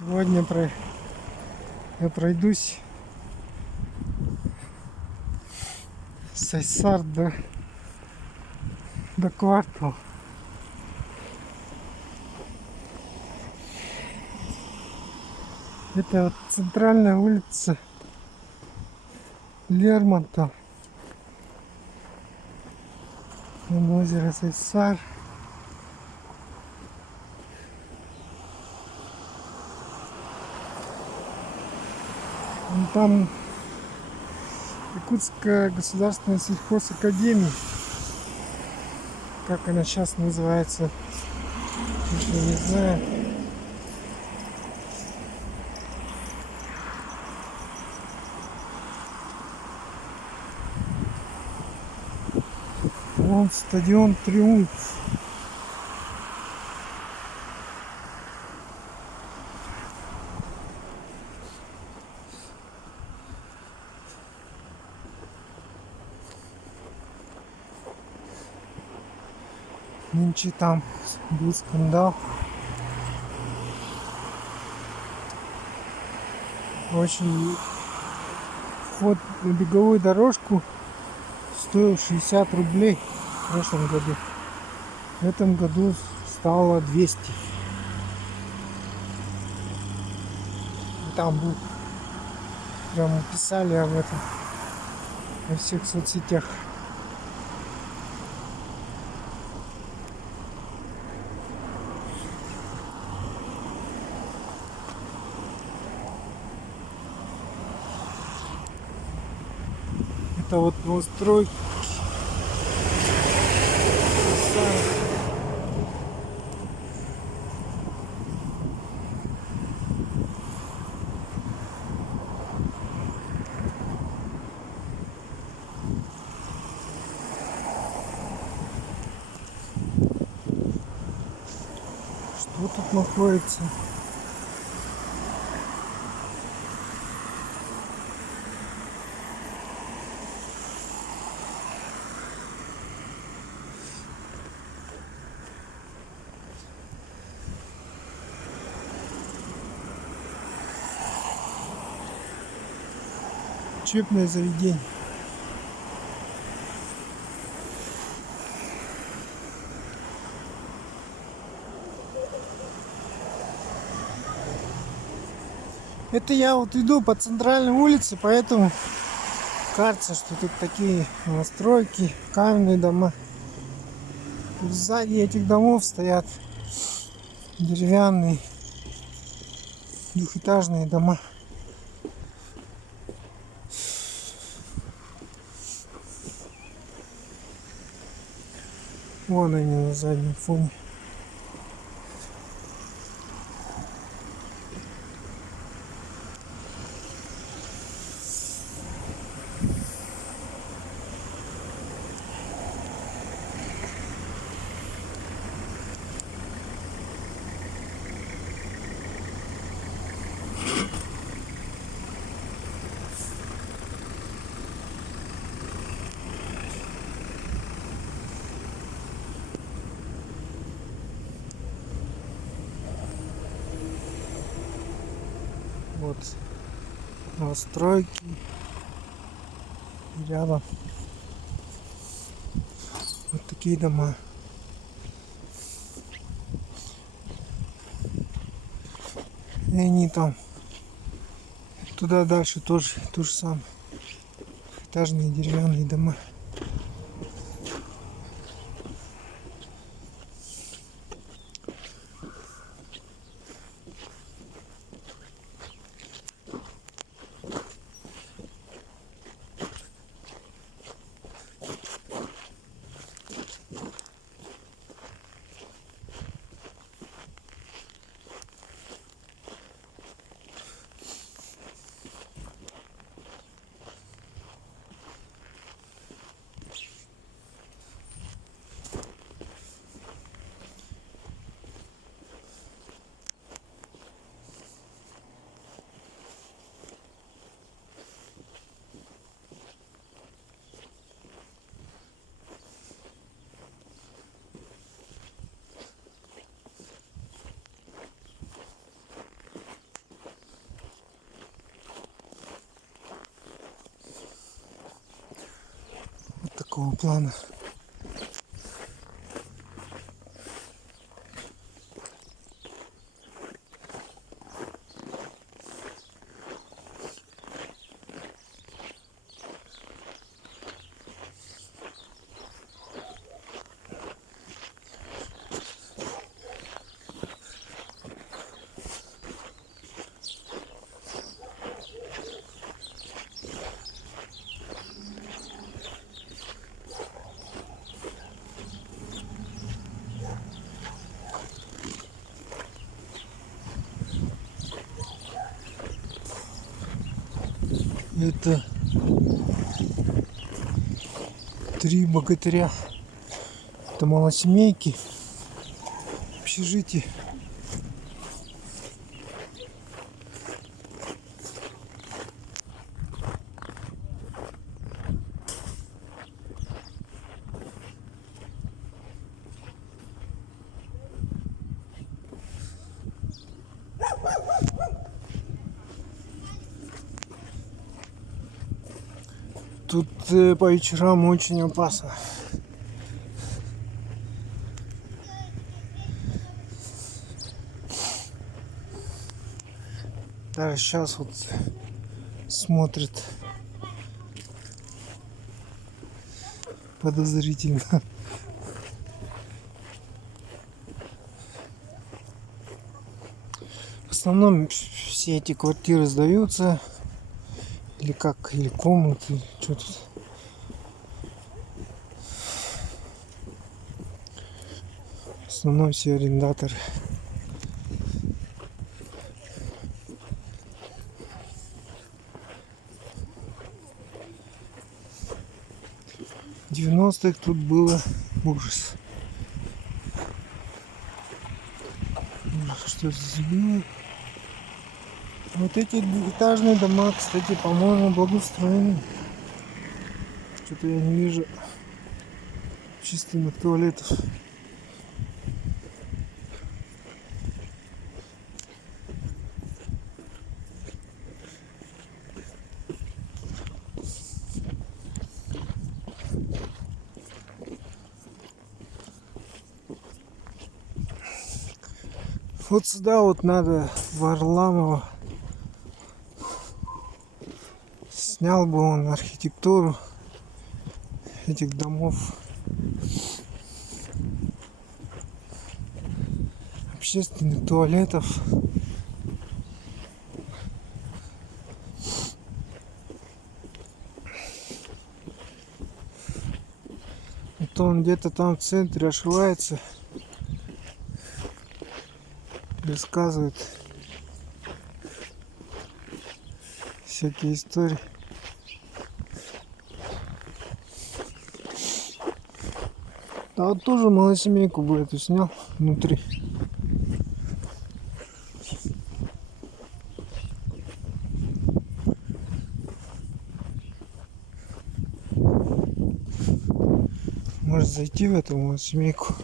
Сегодня я пройдусь с Айсар до Квартала. Это вот центральная улица Лермонтова. Вон озеро Сайсар. Вон там Якутская государственная сельхозакадемия. Как она сейчас называется, я не знаю. Вон стадион Триумф. Нынче там был скандал. В общем, вход на беговую дорожку стоил 60 рублей в прошлом году. В этом году стало 200. И там был, прям писали об этом во всех соцсетях. Это вот новостройки. Что тут находится? Учебное заведение. Это я вот иду по центральной улице, поэтому кажется, что тут такие новостройки, каменные дома. Сзади этих домов стоят деревянные двухэтажные дома. Вон они на заднем фоне. Вот новостройки. И рядом вот такие дома. И они там туда дальше тоже то же самое. Этажные деревянные дома. такого плана. Это 3 богатыря. Это малосемейки. Общежитие. Тут по вечерам очень опасно. Даже сейчас вот смотрит подозрительно. В основном все эти квартиры сдаются. Или как, или комнаты, что тут. В основном все арендаторы. В 90-х тут было ужас. Что здесь было? Вот эти двухэтажные дома, кстати, по-моему, благоустроены. Что-то я не вижу чистых туалетов. Вот сюда вот надо Варламова. Снял бы он архитектуру этих домов. Общественных туалетов. Вот он где-то там в центре ошивается. Рассказывает всякие истории. А вот тоже малосемейку бы эту снял внутри. Может зайти в эту малосемейку.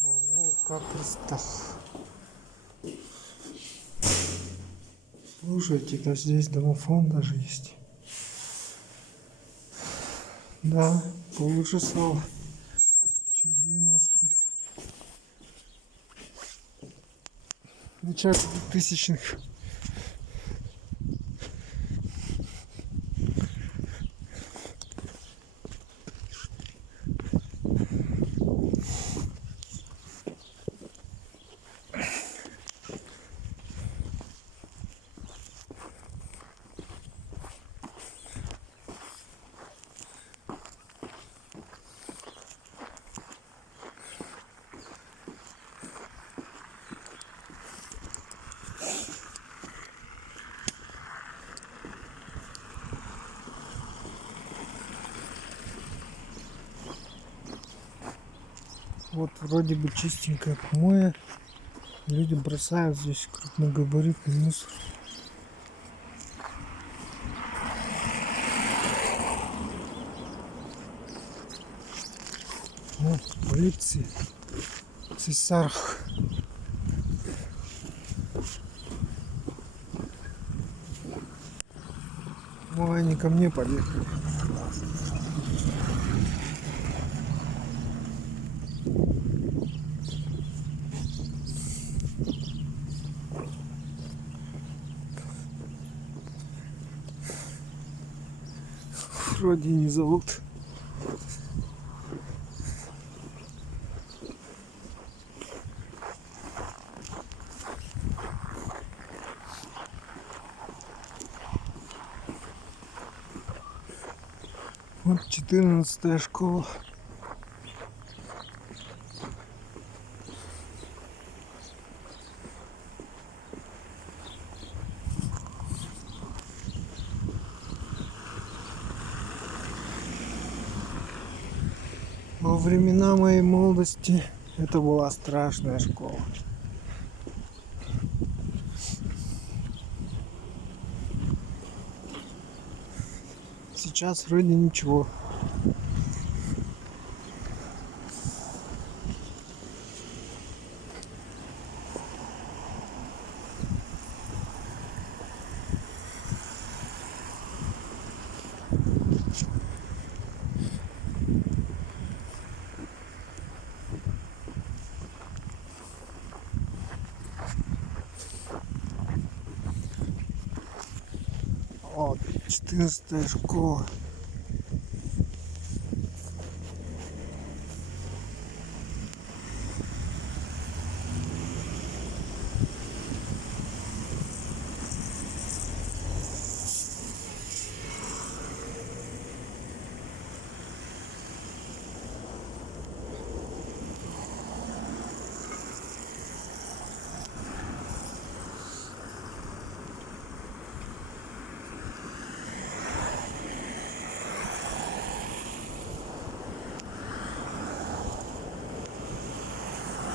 О, как красота. Слушайте, да здесь домофон даже есть. Да, получше стало. Чем 90-е. Начало 2000-х. Вот вроде бы чистенькая помоя. Люди бросают здесь крупногабаритный мусор. Вот полиции. Цесарх. Ой, они ко мне подъехали. Вроде не зовут. Вот 14-я школа. Во времена моей молодости это была страшная школа. Сейчас вроде ничего. Вот 14-я школа.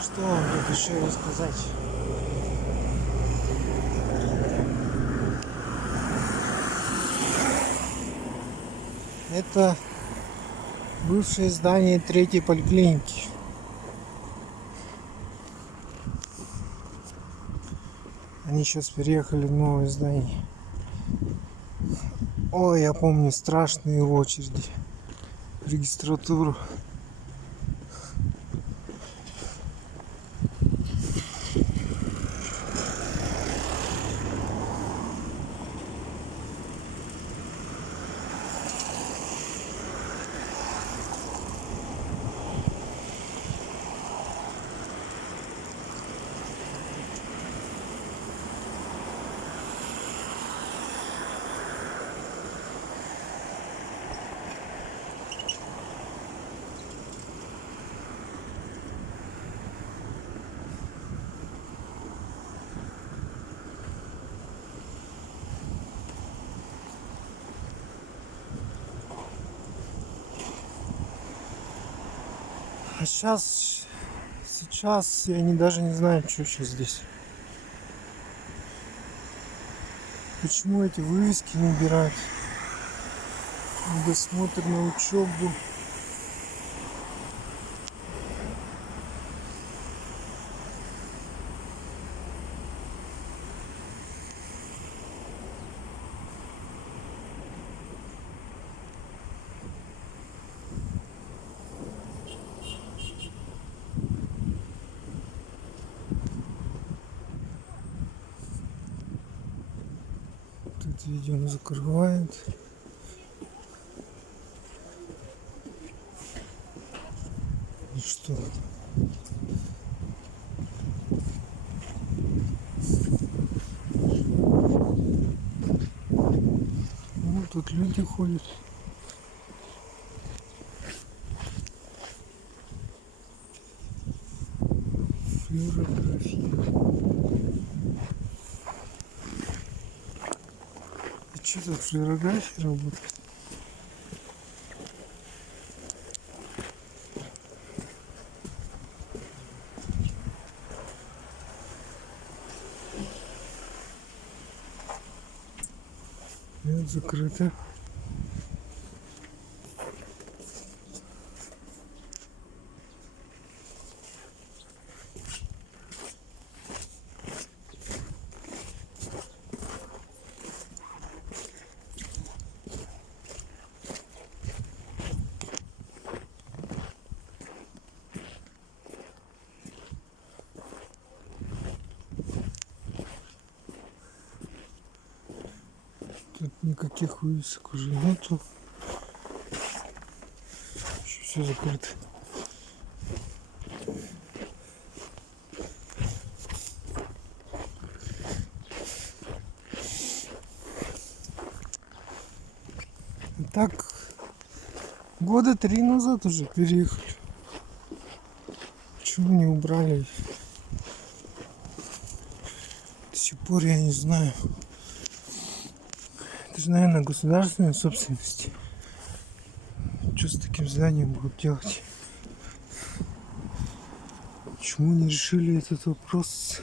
Что вам тут еще рассказать? Это бывшее здание 3-й поликлиники. Они сейчас переехали в новое здание. Ой, я помню страшные очереди в регистратуру. А сейчас я даже не знаю, что сейчас здесь. Почему эти вывески не убирать? Досмотр на учебу. Тут видео закрывает. И что? Ну, тут люди ходят. Флюорография. И что тут флюорография работает? Тут закрыто. Тут никаких вывесок уже нету. Все закрыто. Так, года 3 назад уже переехали. Почему не убрали? До сих пор я не знаю. Это же, наверное, государственная собственность. Что с таким зданием будут делать? Почему не решили этот вопрос?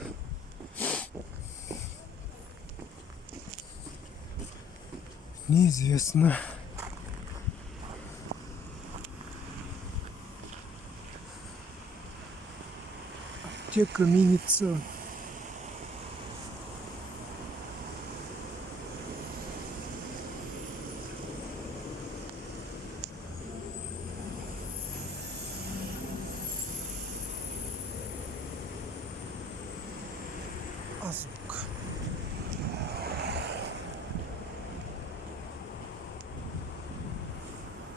Неизвестно. Аптека Миница. Азбука.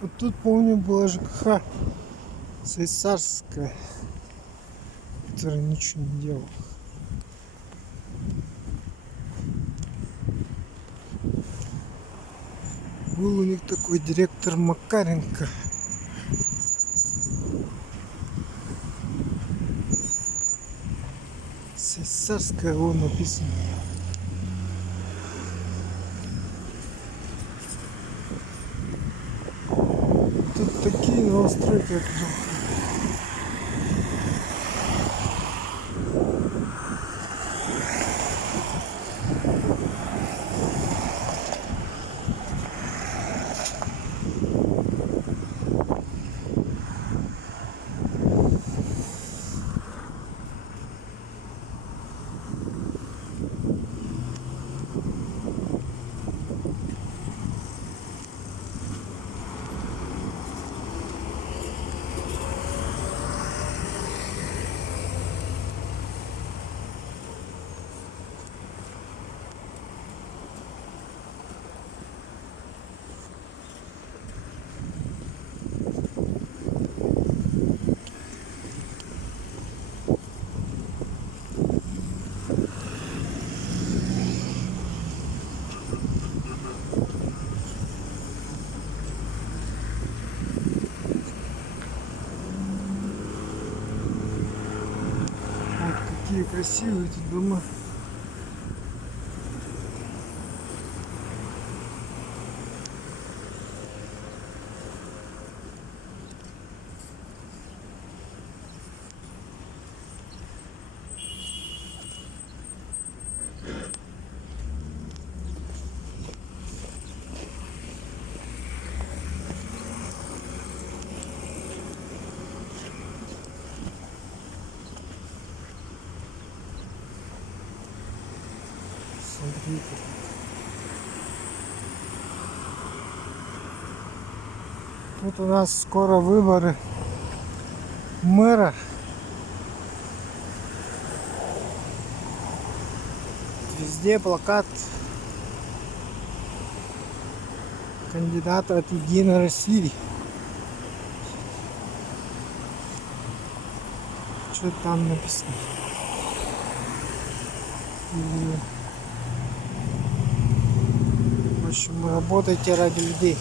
Вот тут, помню, была ЖКХ Сайсарская, которая ничего не делала. Был у них такой директор Макаренко. Сайсарская, вон написано. Тут такие новостройки. Какие красивые эти дома. Смотрите. Тут у нас скоро выборы мэра. Везде плакат кандидата от Единой России. Что там написано? В общем, работайте ради людей.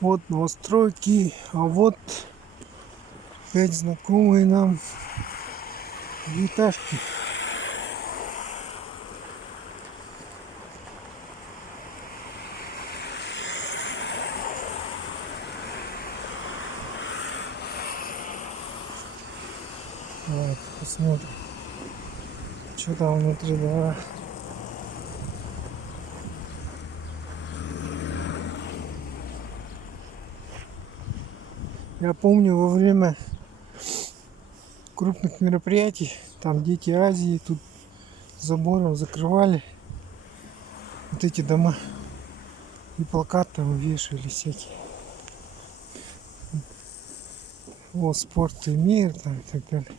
Вот новостройки, а вот опять знакомые нам этажки. Вот, посмотрим, что там внутри двора. Я помню, во время крупных мероприятий, там Дети Азии, тут забором закрывали вот эти дома. И плакаты там вешали всякие. О, спорт и мир, там и так далее.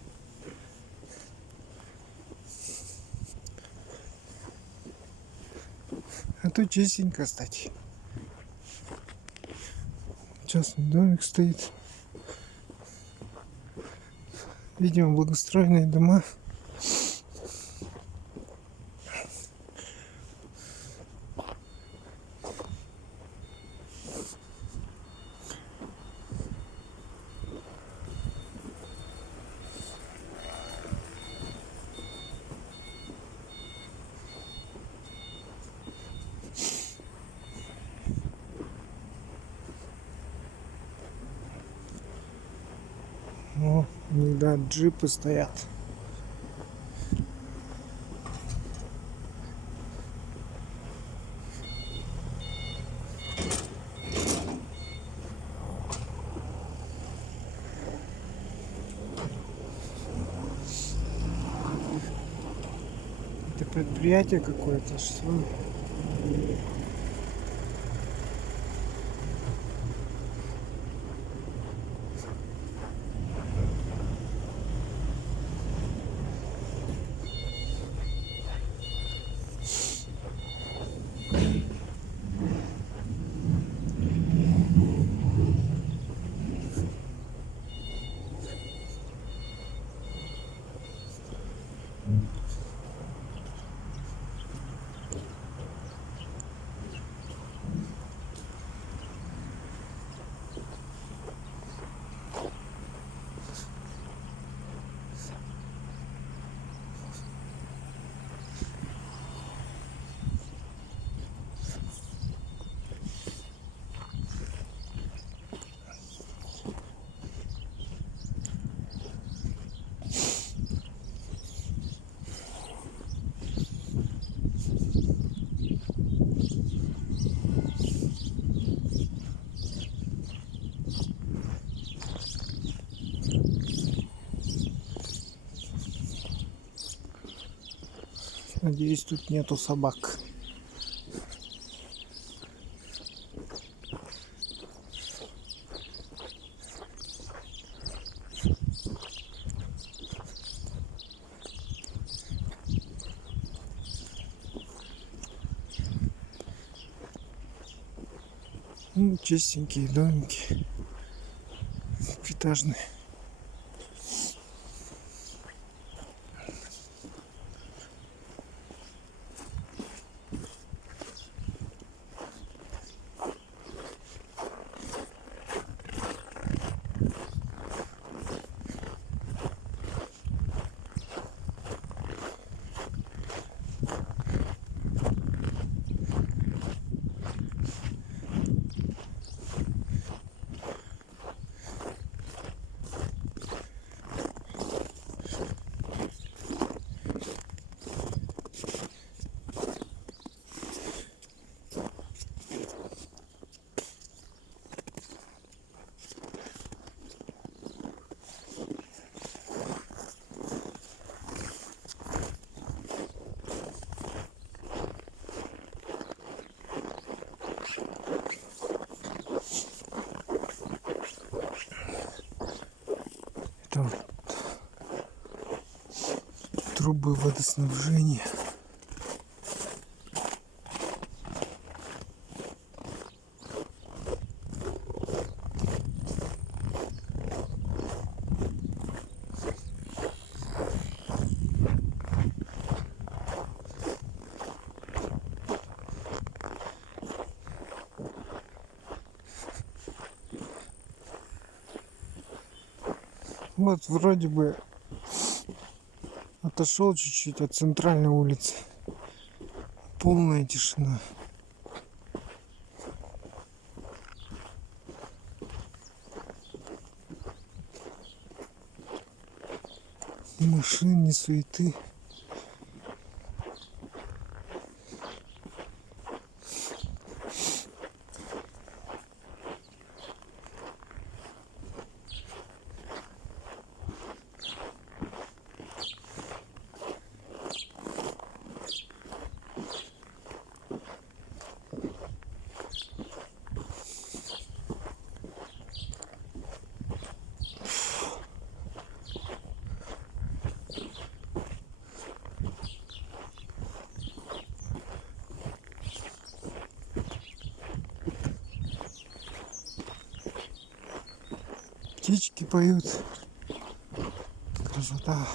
А тут чистенько, кстати. Частный домик стоит. Видимо, благоустроенные дома. О, иногда джипы стоят. Это предприятие какое-то, что ли? Надеюсь, тут нету собак. Ну, чистенькие домики, этажные. Это вот трубы водоснабжения. Вот вроде бы отошел чуть-чуть от центральной улицы. Полная тишина. Ни машин, ни суеты. Птички поют. Красота.